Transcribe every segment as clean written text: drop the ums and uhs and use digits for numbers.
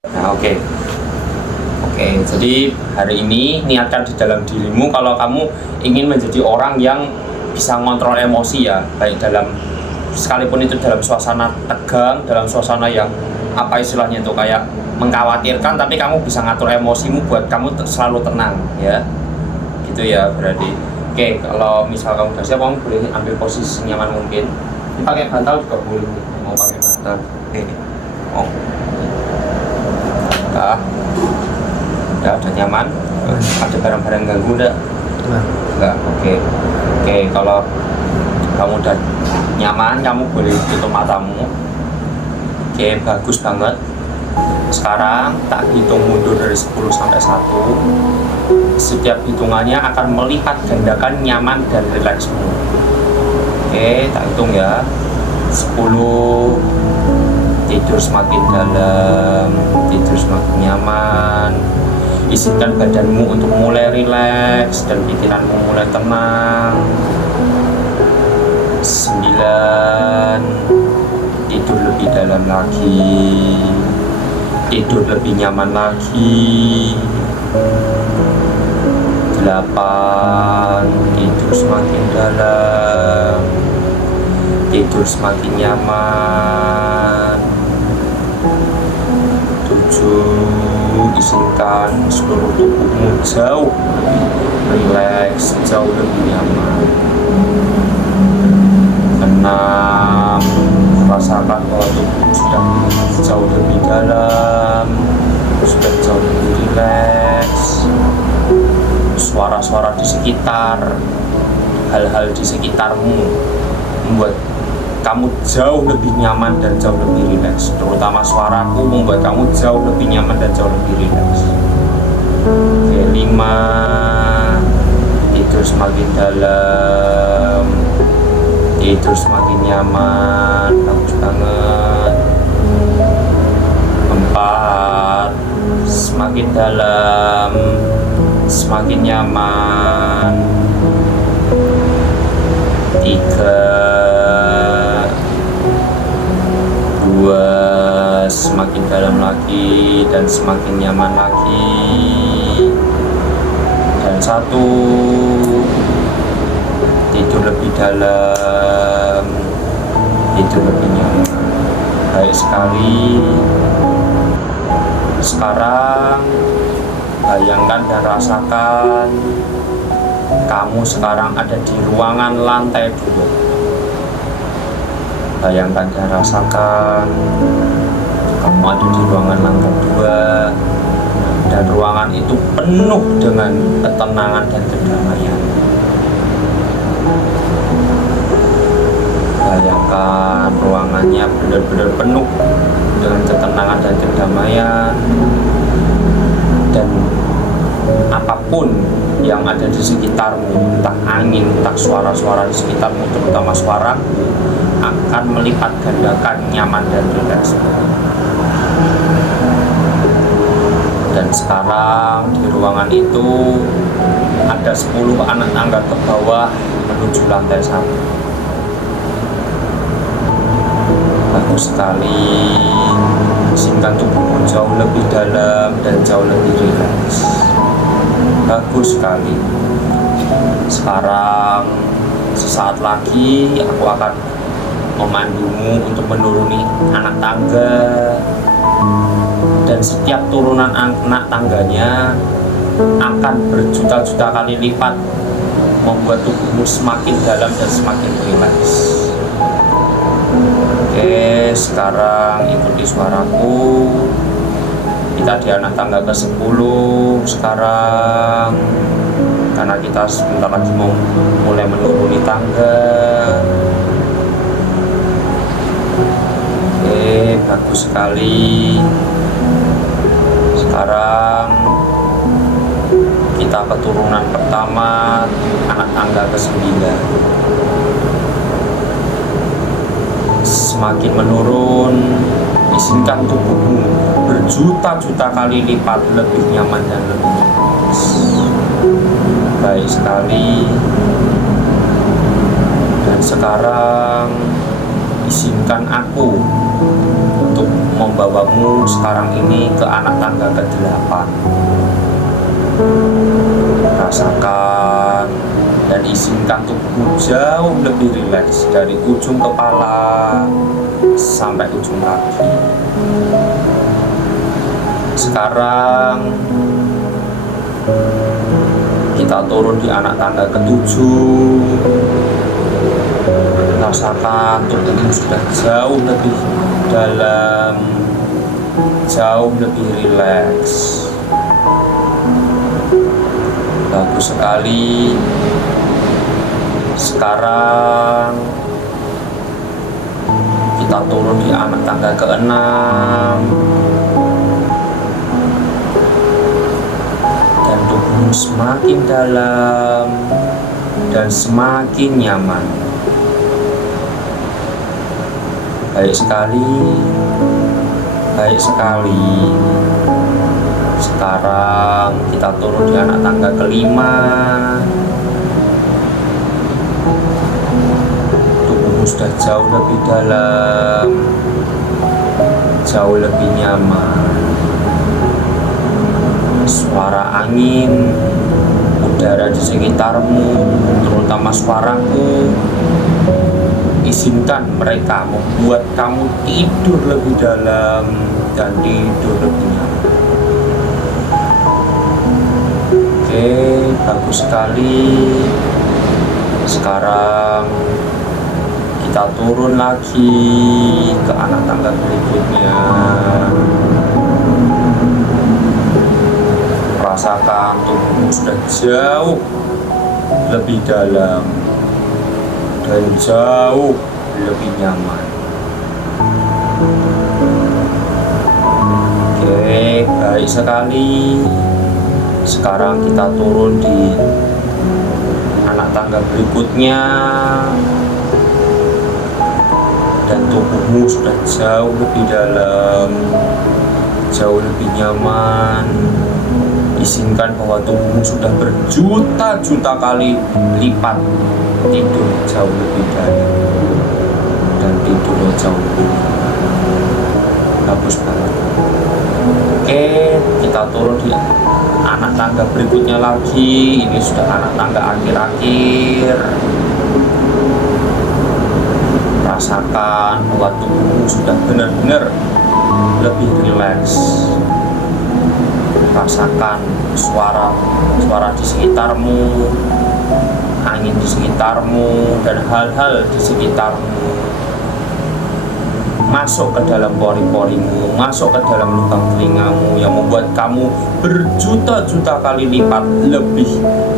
Nah, oke, jadi hari ini niatkan di dalam dirimu kalau kamu ingin menjadi orang yang bisa ngontrol emosi ya, baik dalam sekalipun itu dalam suasana tegang, dalam suasana yang apa istilahnya itu kayak mengkhawatirkan, tapi kamu bisa ngatur emosimu buat kamu selalu tenang ya, gitu ya berarti. Oke, kalau misal kamu udah siap, kamu boleh ambil posisi nyaman mungkin. Ini pakai bantal juga boleh, mau pakai bantal. Oke, oh, udah nyaman. Ada barang-barang ganggu enggak? Enggak. Oke, kalau kamu udah nyaman, kamu boleh tutup matamu. Oke, bagus banget. Sekarang tak hitung mundur dari 10 sampai 1. Setiap hitungannya akan melipat gandakan nyaman dan rileksmu. Oke, tak hitung ya. 10. Tidur semakin dalam, tidur semakin nyaman. Izinkan badanmu untuk mulai rileks dan pikiranmu mulai tenang. 9. Tidur lebih dalam lagi, tidur lebih nyaman lagi. 8. Tidur semakin dalam, tidur semakin nyaman. 7. Izinkan seluruh tubuhmu jauh lebih rileks, jauh lebih nyaman. 6. Rasakan bahwa tubuhmu sudah jauh lebih dalam, sudah jauh lebih rileks. Suara-suara di sekitar, hal-hal di sekitarmu membuat kamu jauh lebih nyaman dan jauh lebih rileks. Terutama suaraku membuat kamu jauh lebih nyaman dan jauh lebih rileks. Oke, 5. Tidur semakin dalam, tidur semakin nyaman, bagus banget. 4. Semakin dalam, semakin nyaman. 3. 2. Semakin dalam lagi dan semakin nyaman lagi. Dan 1. Tidur lebih dalam, tidur lebih nyaman. Baik sekali. Sekarang bayangkan dan rasakan kamu sekarang ada di ruangan lantai 2. Bayangkan dan rasakan kamu ada di ruangan lantai 2, dan ruangan itu penuh dengan ketenangan dan kedamaian. Bayangkan ruangannya benar-benar penuh dengan ketenangan dan kedamaian, dan apapun yang ada di sekitarmu, entah angin, entah suara-suara di sekitarmu, terutama suara, akan melipat gandakan nyaman dan rileks. Dan sekarang di ruangan itu ada 10 anak tangga ke bawah menuju lantai 1. Bagus sekali. Izinkan tubuhmu jauh lebih dalam dan jauh lebih rileks. Bagus sekali. Sekarang sesaat lagi aku akan memandumu untuk menuruni anak tangga, dan setiap turunan anak tangganya akan berjuta-juta kali lipat membuat tubuhmu semakin dalam dan semakin rileks. Oke, sekarang ikuti suaraku. Kita di anak tangga ke-10 sekarang, karena kita sebentar lagi mau mulai menuruni tangga. Oke, bagus sekali. Sekarang kita ke turunan pertama, anak tangga ke-9. Semakin menurun, izinkan tubuhmu berjuta-juta kali lipat lebih nyaman dan lebih rileks. Baik sekali. Dan sekarang izinkan aku untuk untuk membawamu sekarang ini ke anak tangga ke-8. Rasakan dan izinkan tubuhmu jauh lebih rileks dari ujung kepala sampai ujung kaki. Sekarang kita turun di anak tangga ke-7. Rasakan tubuhmu sudah jauh lebih dalam, jauh lebih rileks. Bagus sekali. Sekarang kita turun di anak tangga ke-6. Dan tubuhmu semakin dalam dan semakin nyaman. Baik sekali, baik sekali. Sekarang kita turun di anak tangga ke-5. Tubuhmu sudah jauh lebih dalam, jauh lebih nyaman. Suara angin, udara di sekitarmu, terutama suaraku, izinkan mereka membuat kamu tidur lebih dalam dan tidur lebih nyaman. Oke, bagus sekali. Sekarang kita turun lagi ke anak tangga berikutnya. Rasakan tubuhmu sudah jauh lebih dalam dan jauh lebih nyaman. Oke, baik sekali. Sekarang kita turun di anak tangga berikutnya. Dan tubuhmu sudah jauh lebih dalam, jauh lebih nyaman. Izinkan bahwa tubuhmu sudah berjuta-juta kali lipat tidur jauh lebih dalam dan tidurnya jauh lebih bagus banget. Oke, kita turun di anak tangga berikutnya lagi. Ini sudah anak tangga akhir-akhir. Rasakan bahwa tubuhmu sudah benar-benar lebih rileks. Rasakan suara di sekitarmu, angin di sekitarmu, dan hal-hal di sekitarmu masuk ke dalam pori-porimu, masuk ke dalam lubang telingamu, yang membuat kamu berjuta-juta kali lipat lebih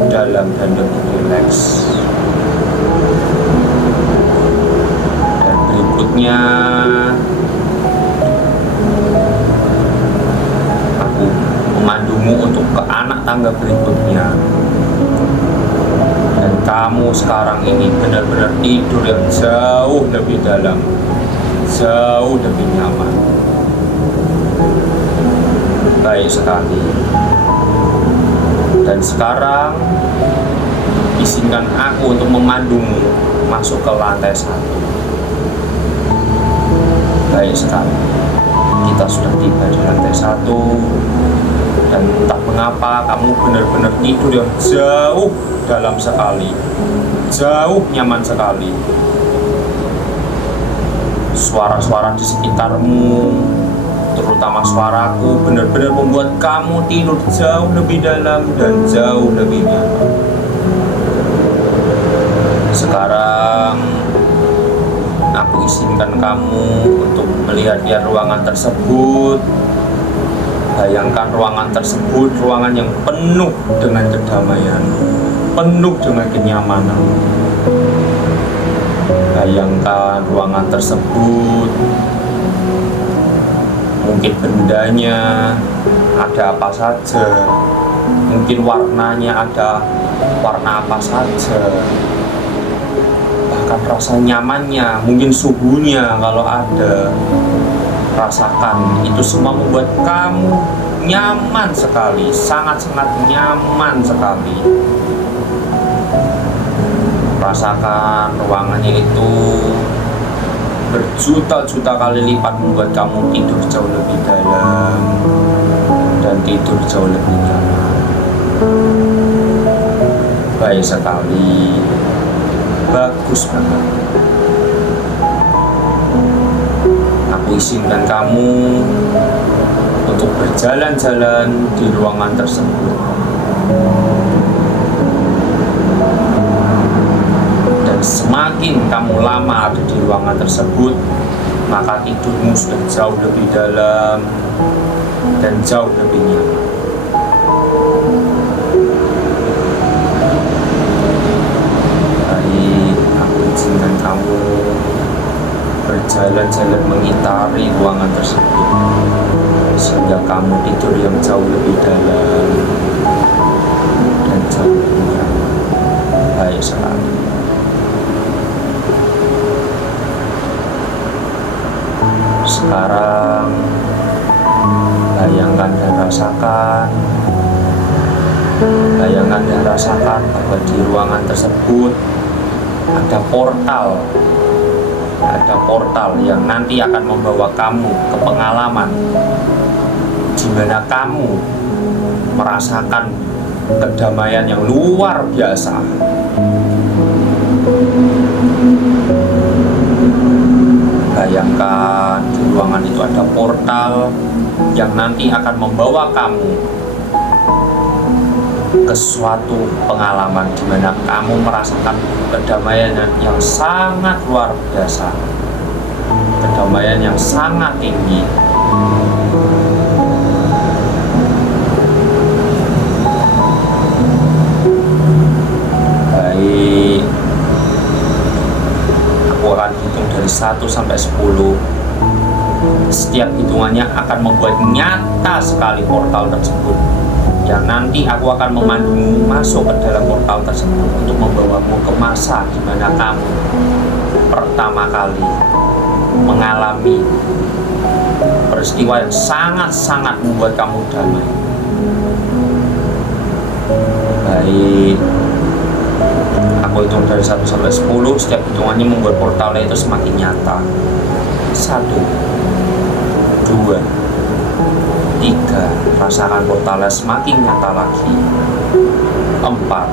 dalam dan lebih rileks. Dan berikutnya aku memandumu untuk ke anak tangga berikutnya. Dan kamu sekarang ini benar-benar tidur yang jauh lebih dalam, jauh lebih nyaman. Baik sekali. Dan sekarang izinkan aku untuk memandumu masuk ke lantai 1. Baik sekali. Kita sudah tiba di lantai 1. Dan entah mengapa kamu benar-benar tidur yang jauh dalam sekali, jauh nyaman sekali. Suara-suara di sekitarmu, terutama suaraku, benar-benar membuat kamu tidur jauh lebih dalam dan jauh lebih nyaman. Sekarang aku izinkan kamu untuk melihat-lihat ruangan tersebut. Bayangkan ruangan tersebut, ruangan yang penuh dengan kedamaian, penuh dengan kenyamanan. Bayangkan ruangan tersebut, mungkin bendanya ada apa saja, mungkin warnanya ada warna apa saja, bahkan rasa nyamannya, mungkin suhunya kalau ada. Rasakan, itu semua membuat kamu nyaman sekali, sangat-sangat nyaman sekali. Rasakan ruangannya itu berjuta-juta kali lipat membuat kamu tidur jauh lebih dalam dan tidur jauh lebih dalam. Baik sekali, bagus banget. Aku izinkan kamu untuk berjalan-jalan di ruangan tersebut. Dan semakin kamu lama ada di ruangan tersebut, maka tidurmu sudah jauh lebih dalam dan jauh lebih nyaman. Baik, aku izinkan kamu berjalan-jalan mengitari ruangan tersebut sehingga kamu tidur yang jauh lebih dalam dan jauh lebih nyaman. Baik sekali. Sekarang bayangkan dan rasakan bahwa di ruangan tersebut ada portal yang nanti akan membawa kamu ke pengalaman di mana kamu merasakan kedamaian yang luar biasa. Bayangkan di ruangan itu ada portal yang nanti akan membawa kamu ke suatu pengalaman di mana kamu merasakan kedamaian yang sangat luar biasa, kedamaian yang sangat tinggi. Baik, aku akan hitung dari 1 sampai 10. Setiap hitungannya akan membuat nyata sekali portal tersebut, yang nanti aku akan memandumu masuk ke dalam portal tersebut untuk membawamu ke masa di mana kamu pertama kali mengalami peristiwa yang sangat-sangat membuat kamu damai. Baik, aku hitung dari 1 sampai 10. Setiap hitungannya membuat portalnya itu semakin nyata. 1, 2, 3, rasakan portalnya semakin nyata lagi. 4,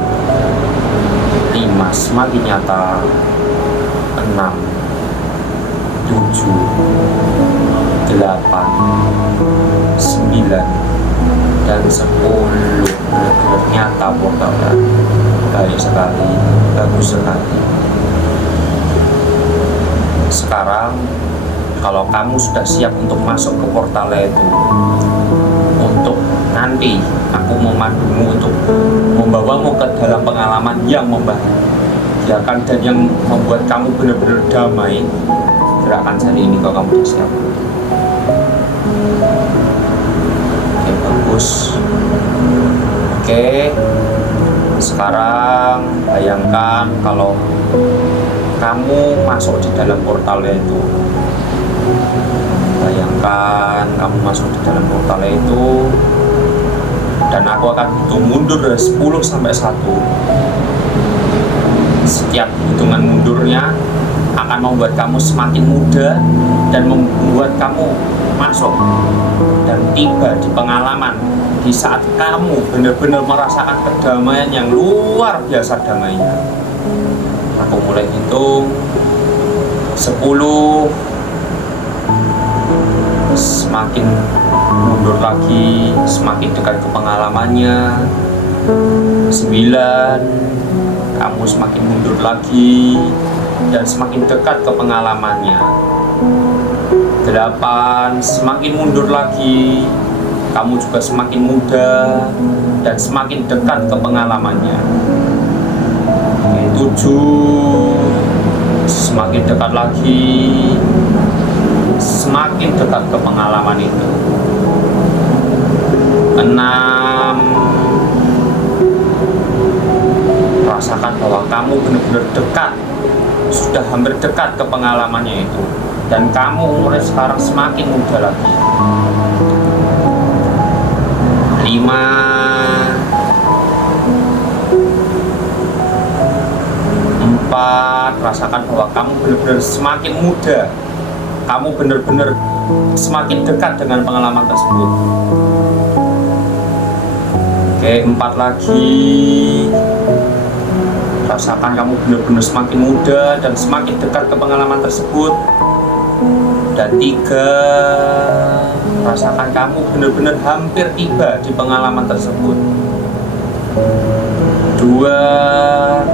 5, semakin nyata. 6, 7, 8, 9, dan 10. Benar-benar nyata portalnya. Baik sekali, bagus sekali. Sekarang kalau kamu sudah siap untuk masuk ke portalnya itu, untuk nanti aku memandumu untuk membawamu ke dalam pengalaman yang membahagiakan dan yang membuat kamu benar-benar damai. Gerakan jari ini kalau kamu sudah siap. Oke, bagus. Oke, sekarang bayangkan kalau kamu masuk di dalam portalnya itu. Bayangkan kamu masuk di dalam portalnya itu, dan aku akan hitung mundur dari 10 sampai 1. Setiap hitungan mundurnya akan membuat kamu semakin muda dan membuat kamu masuk dan tiba di pengalaman di saat kamu benar-benar merasakan kedamaian yang luar biasa damainya. Aku mulai hitung 10. Semakin mundur lagi, semakin dekat ke pengalamannya. 9, kamu semakin mundur lagi dan semakin dekat ke pengalamannya. 8, semakin mundur lagi, kamu juga semakin muda dan semakin dekat ke pengalamannya. 7, semakin dekat lagi, semakin dekat ke pengalaman itu. 6, rasakan bahwa kamu benar-benar dekat, sudah hampir dekat ke pengalamannya itu, dan kamu umurnya sekarang semakin muda lagi. 5, 4, rasakan bahwa kamu benar-benar semakin muda kamu benar-benar semakin dekat dengan pengalaman tersebut. Oke, 4 lagi. Rasakan kamu benar-benar semakin muda dan semakin dekat ke pengalaman tersebut. Dan 3, rasakan kamu benar-benar hampir tiba di pengalaman tersebut. 2,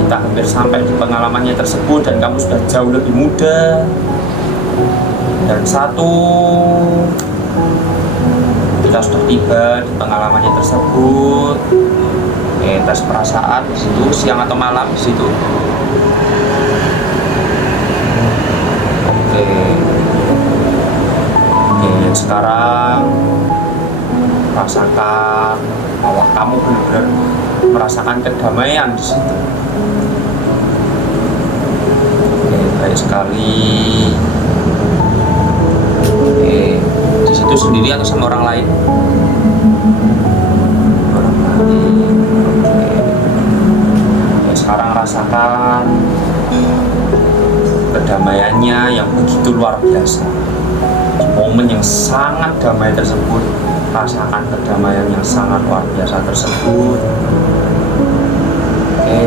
kita hampir sampai di pengalamannya tersebut dan kamu sudah jauh lebih muda. Dan 1, kita sudah tiba di pengalamannya tersebut. Oke, tes perasaan di situ, siang atau malam di situ. Oke, sekarang rasakan bahwa kamu benar-benar merasakan kedamaian di situ. Oke, baik sekali. Oke, di situ sendiri atau sama orang lain? Orang lain. Oke, sekarang rasakan kedamaiannya yang begitu luar biasa. Di momen yang sangat damai tersebut, rasakan kedamaian yang sangat luar biasa tersebut. Oke.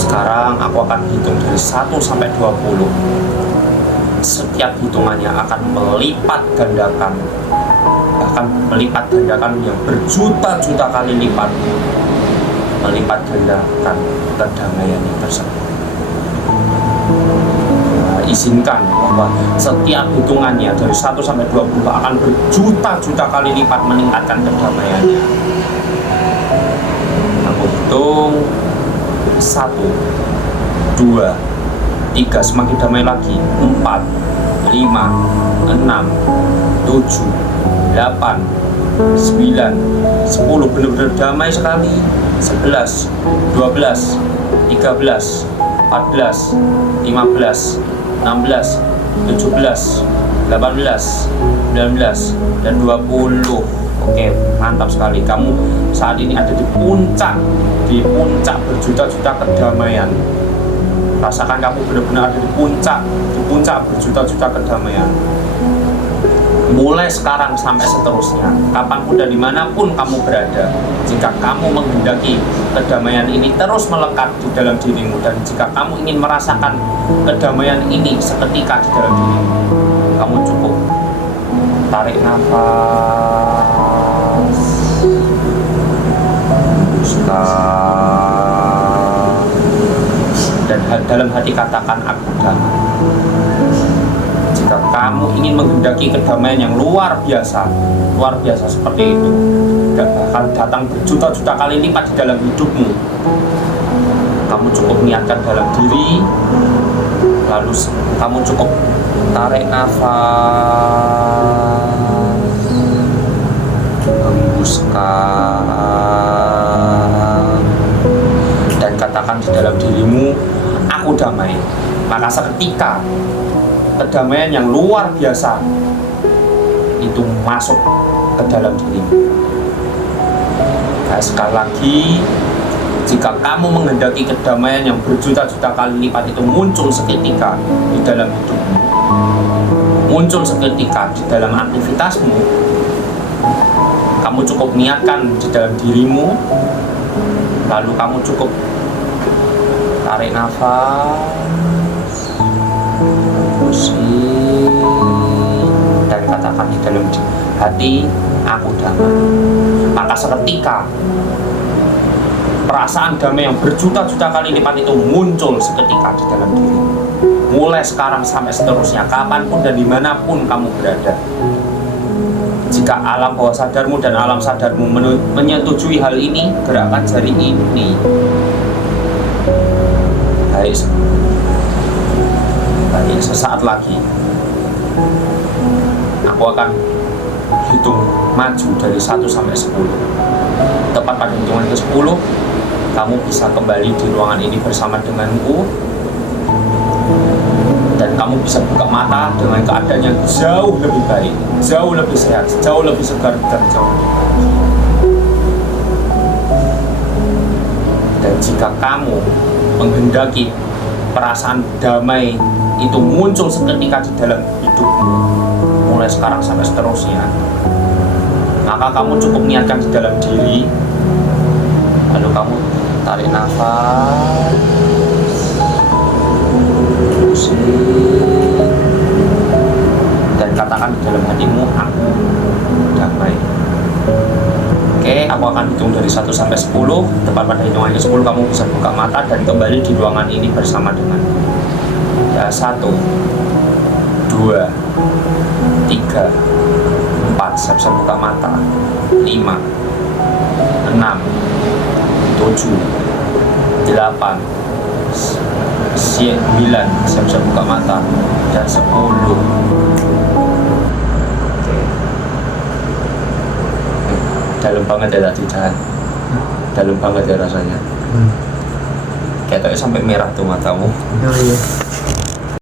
Sekarang aku akan hitung dari 1 sampai 20. Setiap hitungannya akan melipat gandakan, bahkan melipat gandakan yang berjuta-juta kali lipat, melipat gandakan kedamaian yang tersebut. Nah, izinkan bahwa setiap hitungannya dari 1 sampai 20 akan berjuta-juta kali lipat meningkatkan kedamaiannya. Aku hitung 1, 2, 3, semakin damai lagi. 4, 5, 6, 7, 8, 9, 10, benar-benar damai sekali. 11, 12, 13, 14, 15, 16, 17, 18, 19, dan 20. Oke, mantap sekali. Kamu saat ini ada di puncak berjuta-juta kedamaian. Rasakan kamu benar-benar ada di puncak berjuta-juta kedamaian. Mulai sekarang sampai seterusnya, kapanpun dan dimanapun kamu berada, jika kamu menghendaki kedamaian ini terus melekat di dalam dirimu, dan jika kamu ingin merasakan kedamaian ini seketika di dalam dirimu, kamu cukup tarik nafas, hembuskan, dan dalam hati katakan aku damai. Jika kamu ingin menghendaki kedamaian yang luar biasa seperti itu, dan bahkan datang berjuta-juta kali lipat di dalam hidupmu, kamu cukup niatkan dalam diri, lalu kamu cukup tarik nafas, hembuskan, dan katakan di dalam dirimu, aku damai. Maka seketika kedamaian yang luar biasa itu masuk ke dalam dirimu. Nah, sekali lagi, jika kamu menghendaki kedamaian yang berjuta-juta kali lipat itu muncul seketika di dalam hidupmu, muncul seketika di dalam aktivitasmu, kamu cukup niatkan di dalam dirimu, lalu kamu cukup tarik nafas, dan katakan di dalam hati, aku damai. Maka seketika perasaan damai yang berjuta-juta kali lipat itu muncul seketika di dalam diri. Mulai sekarang sampai seterusnya, kapanpun dan dimanapun kamu berada. Jika alam bawah sadarmu dan alam sadarmu menyetujui hal ini, gerakan jari ini. Baik, sesaat lagi aku akan hitung maju dari 1 sampai 10. Tepat pada hitungan ke-10, kamu bisa kembali di ruangan ini bersama denganku, dan kamu bisa buka mata dengan keadaan yang jauh lebih baik, jauh lebih sehat, jauh lebih segar, dan jauh lebih baik. Dan jika kamu menghendaki perasaan damai itu muncul seketika di dalam hidupmu mulai sekarang sampai seterusnya, maka kamu cukup niatkan di dalam diri, lalu kamu tarik nafas, dan katakan di dalam hatimu, aku damai. Oke, aku akan hitung dari 1 sampai 10. Tepat pada hitungan ke-10 kamu bisa buka mata dan kembali di ruangan ini bersama dengan ya. 1, 2, 3, 4, siap-siap buka mata. 5, 6, 7, 8, 9, siap-siap buka mata, dan 10. Dalam banget ya tadi, dalam banget ya rasanya. Kayaknya sampai merah tuh matamu. Oh iya.